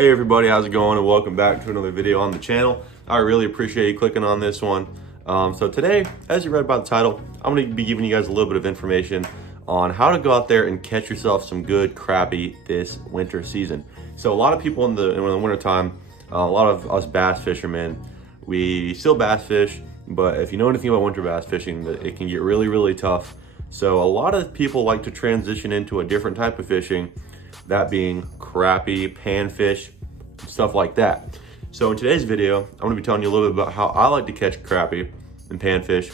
Hey everybody, how's it going? And welcome back to another video on the channel. I really appreciate you clicking on this one. So today, as you read by the title, I'm going to be giving you guys a little bit of information on how to go out there and catch yourself some good crappie this winter season. So a lot of people in the winter time, a lot of us bass fishermen, we still bass fish, but if you know anything about winter bass fishing, it can get really tough. So a lot of people like to transition into a different type of fishing, that being crappie, panfish, stuff like that. So in today's video, I'm gonna be telling you a little bit about how I like to catch crappie and panfish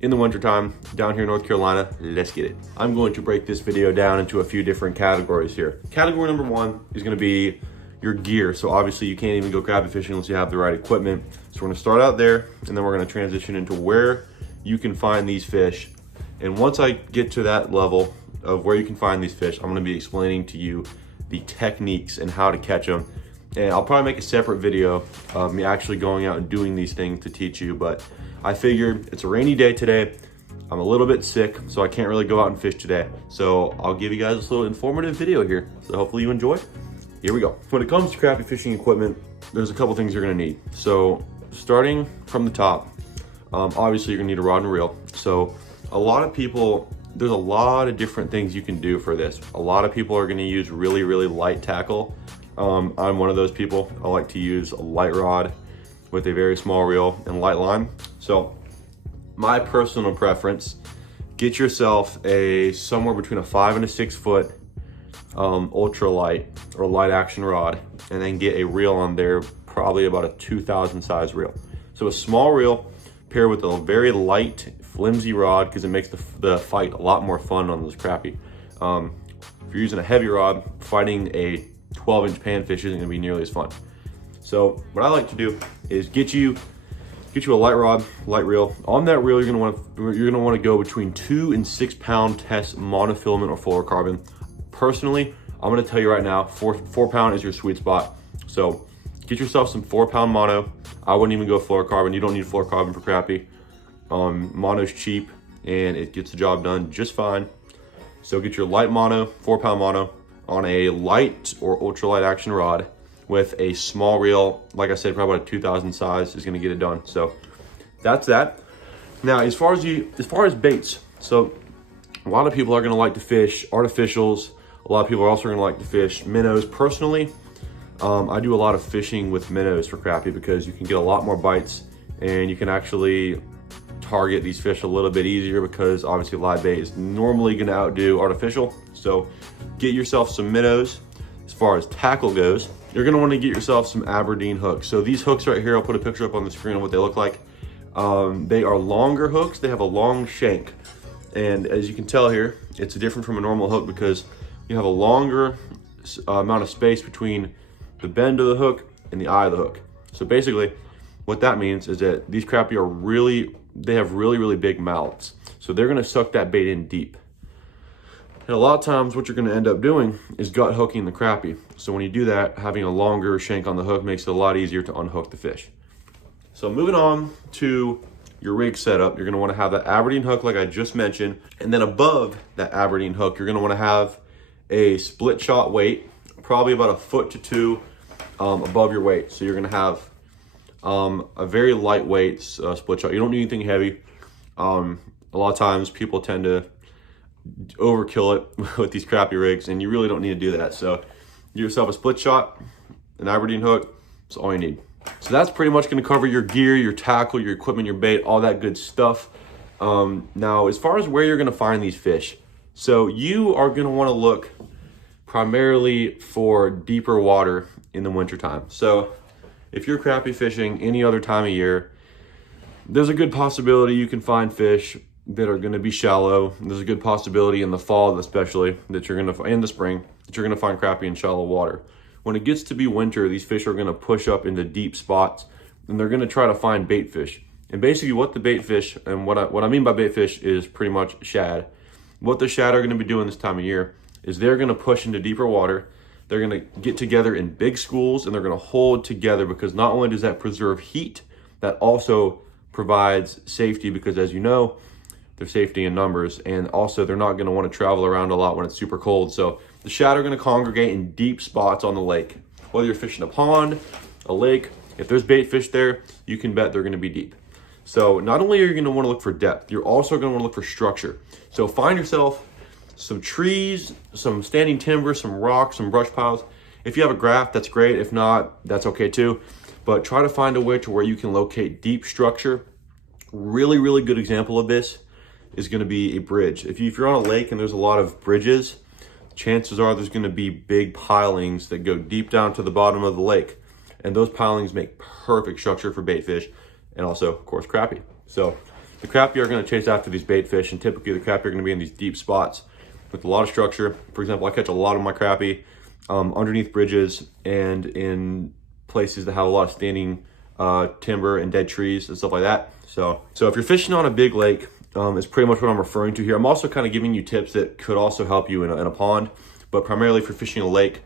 in the wintertime down here in North Carolina. Let's get it. I'm going to break this video down into a few different categories here. Category number one is gonna be your gear. So obviously you can't even go crappie fishing unless you have the right equipment. So we're gonna start out there and then we're gonna transition into where you can find these fish. And once I get to that level of where you can find these fish, I'm gonna be explaining to you the techniques and how to catch them. And I'll probably make a separate video of me actually going out and doing these things to teach you, but I figured it's a rainy day today. I'm a little bit sick, so I can't really go out and fish today. So I'll give you guys this little informative video here. So hopefully you enjoy. Here we go. When it comes to crappie fishing equipment, there's a couple things you're gonna need. So starting from the top, obviously you're gonna need a rod and reel. So a lot of people, there's a lot of different things you can do for this. A lot of people are gonna use really light tackle. I'm one of those people. I like to use a light rod with a very small reel and light line. So my personal preference, get yourself somewhere between a 5 and a 6 foot ultra light or light action rod, and then get a reel on there, probably about a 2,000 size reel. So a small reel paired with a very light, flimsy rod, because it makes the fight a lot more fun on those crappie. If you're using a heavy rod, fighting a 12-inch panfish isn't gonna be nearly as fun. So what I like to do is get you a light rod, light reel. On that reel, you're gonna want to go between 2 and 6 pound test monofilament or fluorocarbon. Personally, I'm gonna tell you right now, 4 pound is your sweet spot. So get yourself some 4 pound mono. I wouldn't even go fluorocarbon. You don't need fluorocarbon for crappie. Mono's cheap and it gets the job done just fine. So get your light mono, 4 pound mono, on a light or ultralight action rod with a small reel. Like I said, probably about a 2,000 size is gonna get it done. So that's that. Now, as far as baits, so a lot of people are gonna like to fish artificials. A lot of people are also gonna like to fish minnows. Personally, I do a lot of fishing with minnows for crappie because you can get a lot more bites and you can actually target these fish a little bit easier, because obviously live bait is normally gonna outdo artificial. So get yourself some minnows. As far as tackle goes, you're gonna wanna get yourself some Aberdeen hooks. So these hooks right here, I'll put a picture up on the screen of what they look like. They are longer hooks. They have a long shank. And as you can tell here, it's different from a normal hook because you have a longer amount of space between the bend of the hook and the eye of the hook. So basically, what that means is that these crappie they have really big mouths. So they're gonna suck that bait in deep. And a lot of times what you're gonna end up doing is gut hooking the crappie. So when you do that, having a longer shank on the hook makes it a lot easier to unhook the fish. So moving on to your rig setup, you're gonna wanna have that Aberdeen hook like I just mentioned. And then above that Aberdeen hook, you're gonna wanna have a split shot weight, probably about 1 foot to 2 above your weight. So you're gonna have a very lightweight split shot. You don't need anything heavy. A lot of times people tend to overkill it with these crappie rigs, and you really don't need to do that. So get yourself a split shot, an Aberdeen hook, that's all you need. So that's pretty much gonna cover your gear, your tackle, your equipment, your bait, all that good stuff. Now, as far as where you're gonna find these fish, so you are gonna wanna look primarily for deeper water in the wintertime. So if you're crappie fishing any other time of year, there's a good possibility you can find fish that are gonna be shallow. There's a good possibility in the fall especially, that you're gonna, in the spring, that you're gonna find crappie in shallow water. When it gets to be winter, these fish are gonna push up into deep spots and they're gonna try to find bait fish. And basically what the bait fish, and what I mean by bait fish is pretty much shad. What the shad are gonna be doing this time of year is they're gonna push into deeper water. They're gonna get together in big schools and they're gonna hold together, because not only does that preserve heat, that also provides safety, because as you know, there's safety in numbers, and also they're not gonna wanna travel around a lot when it's super cold. So the shad are gonna congregate in deep spots on the lake. Whether you're fishing a pond, a lake, if there's bait fish there, you can bet they're gonna be deep. So not only are you gonna wanna look for depth, you're also gonna wanna look for structure. So find yourself some trees, some standing timber, some rocks, some brush piles. If you have a graph, that's great. If not, that's okay too. But try to find a way to where you can locate deep structure. Really, really good example of this is gonna be a bridge. If you're on a lake and there's a lot of bridges, chances are there's gonna be big pilings that go deep down to the bottom of the lake. And those pilings make perfect structure for bait fish and also, of course, crappie. So the crappie are gonna chase after these bait fish, and typically the crappie are gonna be in these deep spots with a lot of structure. For example, I catch a lot of my crappie underneath bridges and in places that have a lot of standing timber and dead trees and stuff like that. So if you're fishing on a big lake, is pretty much what I'm referring to here. I'm also kind of giving you tips that could also help you in a pond, but primarily if you're fishing a lake,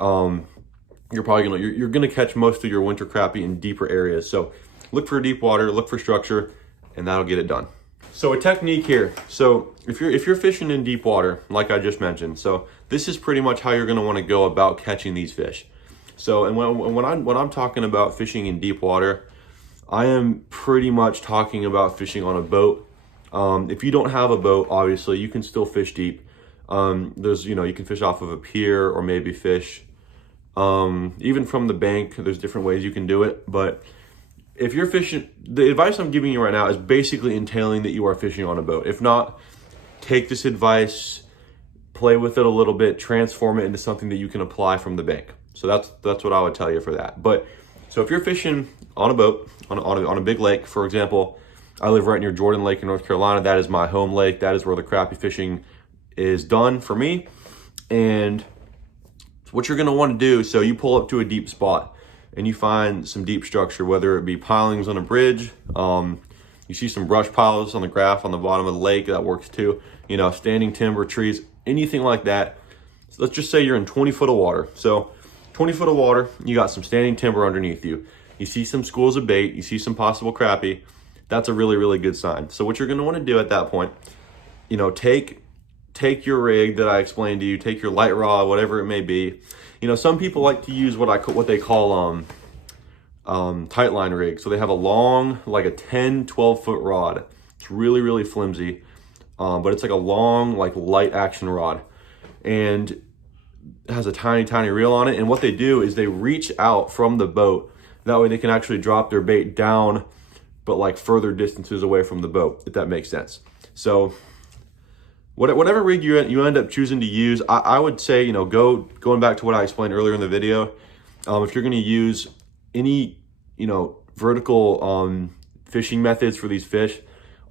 you're gonna catch most of your winter crappie in deeper areas. So look for deep water, look for structure, and that'll get it done. So a technique here. So if you're fishing in deep water, like I just mentioned, so this is pretty much how you're gonna wanna go about catching these fish. So, and when I'm talking about fishing in deep water, I am pretty much talking about fishing on a boat. If you don't have a boat, obviously you can still fish deep. You can fish off of a pier or maybe fish even from the bank. There's different ways you can do it, but if you're fishing, the advice I'm giving you right now is basically entailing that you are fishing on a boat. If not, take this advice, play with it a little bit, transform it into something that you can apply from the bank. So that's what I would tell you for that. But so if you're fishing on a boat, on a big lake, for example, I live right near Jordan Lake in North Carolina. That is my home lake. That is where the crappie fishing is done for me. And what you're gonna wanna do, so you pull up to a deep spot and you find some deep structure, whether it be pilings on a bridge, you see some brush piles on the graph on the bottom of the lake, that works too. Standing timber, trees, anything like that. So let's just say you're in 20 foot of water. So 20 foot of water, you got some standing timber underneath you. You see some schools of bait, you see some possible crappie. That's a really, really good sign. So what you're gonna wanna do at that point, take your rig that I explained to you, take your light rod, whatever it may be. Some people like to use what they call tight line rig. So they have a long, like a 10, 12 foot rod. It's really, really flimsy, but it's like a long, like light action rod. And it has a tiny, tiny reel on it. And what they do is they reach out from the boat. That way they can actually drop their bait down, but like further distances away from the boat, if that makes sense. So whatever rig you end up choosing to use, I would say, going back to what I explained earlier in the video, if you're gonna use any, vertical fishing methods for these fish,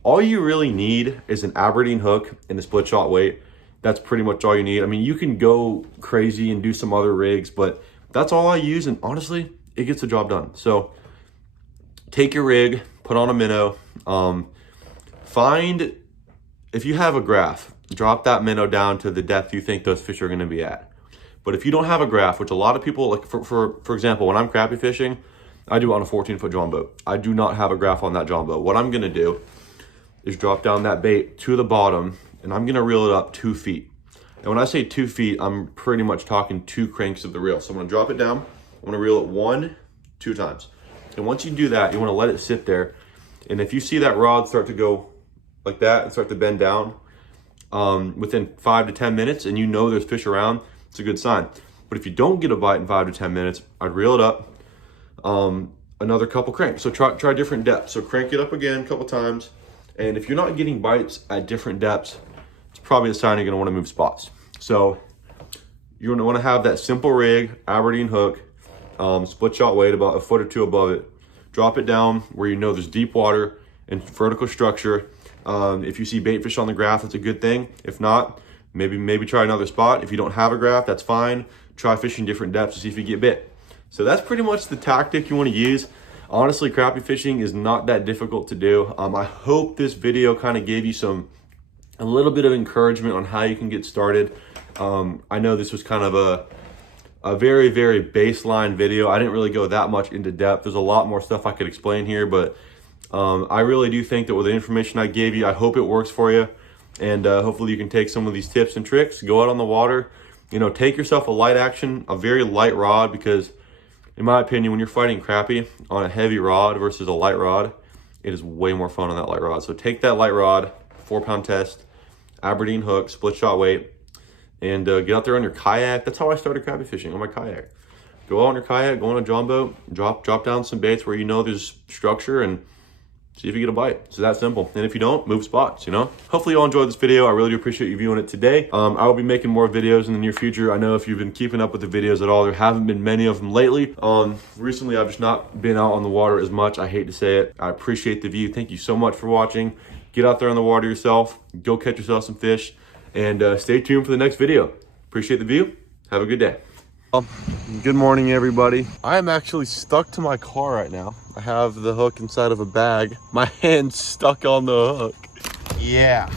all you really need is an Aberdeen hook and a split shot weight. That's pretty much all you need. I mean, you can go crazy and do some other rigs, but that's all I use, and honestly, it gets the job done. So take your rig, put on a minnow, if you have a graph, drop that minnow down to the depth you think those fish are gonna be at. But if you don't have a graph, which a lot of people, like for example, when I'm crappie fishing, I do it on a 14-foot John boat. I do not have a graph on that John boat. What I'm gonna do is drop down that bait to the bottom, and I'm gonna reel it up 2 feet. And when I say 2 feet, I'm pretty much talking 2 cranks of the reel. So I'm gonna drop it down, I'm gonna reel it 1, 2 times. And once you do that, you wanna let it sit there. And if you see that rod start to go like that and start to bend down, within 5 to 10 minutes, and there's fish around, it's a good sign. But if you don't get a bite in 5 to 10 minutes, I'd reel it up another couple cranks. So try different depths. So crank it up again a couple times. And if you're not getting bites at different depths, it's probably a sign you're gonna wanna move spots. So you're gonna wanna have that simple rig, Aberdeen hook, split shot weight about a foot or two above it. Drop it down where there's deep water and vertical structure. If you see bait fish on the graph, that's a good thing. If not, maybe try another spot. If you don't have a graph, that's fine. Try fishing different depths to see if you get bit. So that's pretty much the tactic you want to use. Honestly, crappie fishing is not that difficult to do. I hope this video kind of gave you a little bit of encouragement on how you can get started. I know this was kind of a very, very baseline video. I didn't really go that much into depth. There's a lot more stuff I could explain here, but I really do think that with the information I gave you, I hope it works for you. And hopefully you can take some of these tips and tricks, go out on the water, take yourself a light action, a very light rod, because In my opinion, when you're fighting crappie on a heavy rod versus a light rod, it is way more fun on that light rod. So take that light rod, 4-pound test, Aberdeen hook, split shot weight, and get out there on your kayak. That's how I started crappie fishing, on my kayak. Go out on your kayak, go on a John boat, drop down some baits where you know there's structure, and see if you get a bite. It's that simple. And if you don't, move spots, you know? Hopefully you all enjoyed this video. I really do appreciate you viewing it today. I will be making more videos in the near future. I know if you've been keeping up with the videos at all, there haven't been many of them lately. Recently, I've just not been out on the water as much. I hate to say it. I appreciate the view. Thank you so much for watching. Get out there on the water yourself. Go catch yourself some fish. And stay tuned for the next video. Appreciate the view. Have a good day. Good morning, everybody. I am actually stuck to my car right now. I have the hook inside of a bag. My hand's stuck on the hook. Yeah.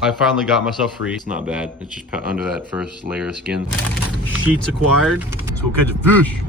I finally got myself free. It's not bad. It's just under that first layer of skin. Sheets acquired. So we'll catch a fish.